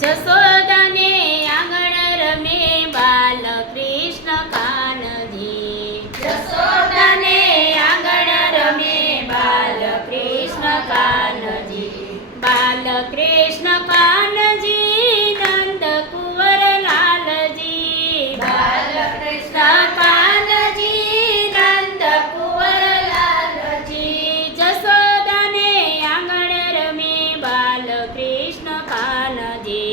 જશોદાને આંગણ રમે બાલ કૃષ્ણ કાનજી. જશોદાને આંગણ રમે બાલ કૃષ્ણ કાનજી. બાલ કૃષ્ણ કાનજી નંદ કુંવર લાલજી. બાલ કૃષ્ણ કાનજી નંદ કુંવર લાલજી. જશોદાને આંગણ રમે બાલ કૃષ્ણ કાનજી.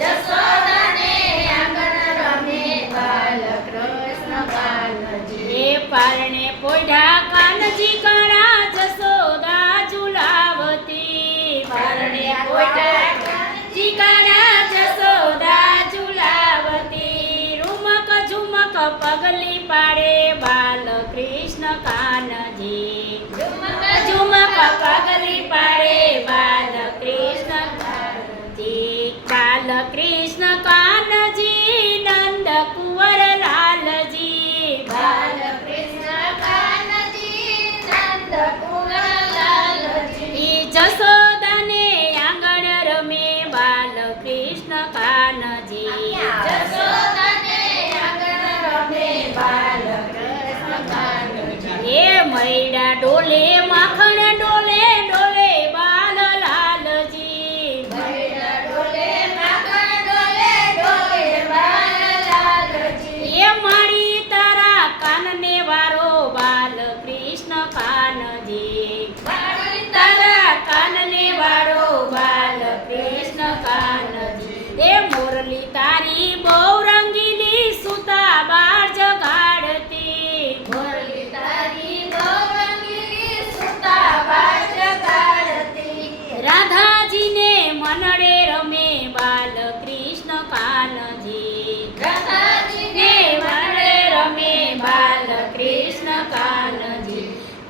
જશોદાને આંગણ રમે બાલ કૃષ્ણ કાનજી. એ પારણે પોઢા કાનજી કાણા જશોદા ઝુલાવતી. પારણે પોઢા કાનજી કાણા જશોદા ઝુલાવતી. રૂમક ઝુમક પગલી પાડે બાલ કૃષ્ણ કાનજી. ઝુમક ઝુમક પગલી પાડે બાલ કૃષ્ણ કાનજી. બાલ કૃષ્ણ કાનજી નંદ કુંવર લાલજી. બાલ કૃષ્ણ કાનજી નંદ કુંવર લાલજી. જશોદાને આંગણ રમે બાલ કૃષ્ણ કાનજી. જશોદાને આંગણ રમે બાલ કૃષ્ણ કાનજી. એ મૈડા ડોલે માખણ ડોલે ડોલે બાલ લાલજી. મૈડા ડોલે માખણ ડોલે ડોલે બાલ લાલજી. એ મારી તારા કાનને વારો બાલ કૃષ્ણ કાનજી. મારી તારા કાનને વારો બાલ કૃષ્ણ કાનજી. એ મોરલી તારી બહુ રંગીલી સુતા બાળ જગાડતી. મોરલી તારી બહુ રંગીલી સુતા બાળ જગાડતી. રાધાજીને મનડે રમે બાલ કૃષ્ણ કાનજી. રાધાજીને મનડે રમે બાલ કૃષ્ણ કાનજી.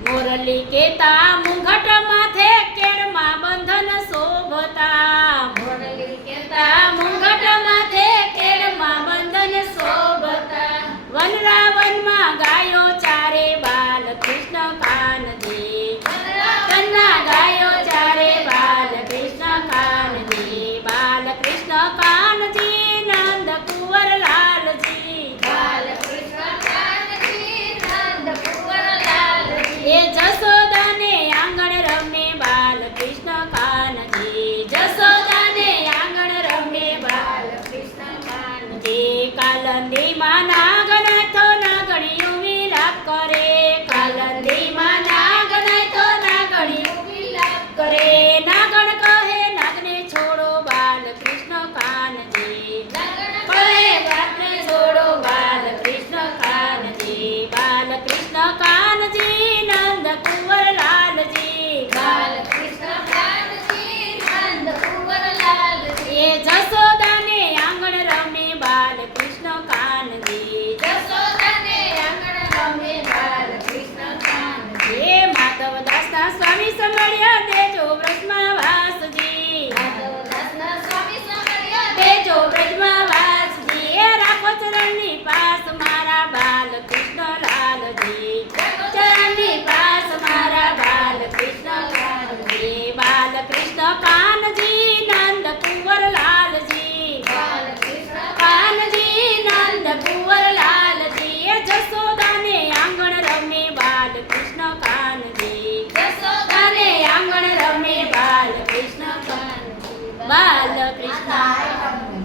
મોરલી કેતા મુંગટ માથે કેળમાં બંધન શોભતા. મોરલી કેતા મુંગટ માથે કેળમાં બંધન શોભતા. વનરાવનમાં ગાયો ચારે બાલ કૃષ્ણ કાનજી. વનરાવનમાં ગાયો ચારે બાલ કૃષ્ણ કાનજી. બાલ કૃષ્ણ કાનજી નંદ કુંવર લાલજી. બાલ કૃષ્ણ કાનજી નંદ કુંવર લાલજી. એ જશોદાને આંગણ રમે બાલ કૃષ્ણ કાનજી. જશોદાને આંગણ રમે બાલ કૃષ્ણ કાનજી. કાલંદીમાં નાગનાથો નાગણીઓ વિલાપ કરે. કાલંદીમાં નાગનાથો નાગણીઓ વિલાપ કરે. નાગણ કહે નાગને છોડો બાલ કૃષ્ણ કાનજી. નાગણ કહે નાગને છોડો બાલ કૃષ્ણ કાનજી. બાલ કૃષ્ણ કાનજી નંદ કુંવર લાલજી. બાલ કૃષ્ણ કાનજી નંદ કુંવર લાલજી. એ જશોદાને આંગણ રમે બાલ કૃષ્ણ કાનજી. જશોદાને આંગણ રમે બાલ કૃષ્ણ કાનજી. એ માધવદાસના સ્વામી સંભળ્યા દેજો વ્રજમાં વાસજી. માધવદાસના સ્વામી સંભળ્યા દેજો વ્રજમાં વાસજી. એ રાખો ચરણની પાસ મારા બાલ કૃષ્ણ લાલજી. ચરણની પાસ મારા બાલ કૃષ્ણ લાલજી. બાલ કૃષ્ણ કાનજી નંદ કુંવર લાલજી. બાલ કૃષ્ણ કાનજી નંદ કુંવર લાલજી. એ જશોદાને આંગણ રમે બાલ કૃષ્ણ કાનજી. જશોદાને આંગણ રમે બાલ કૃષ્ણ કાનજી. બાલ કૃષ્ણ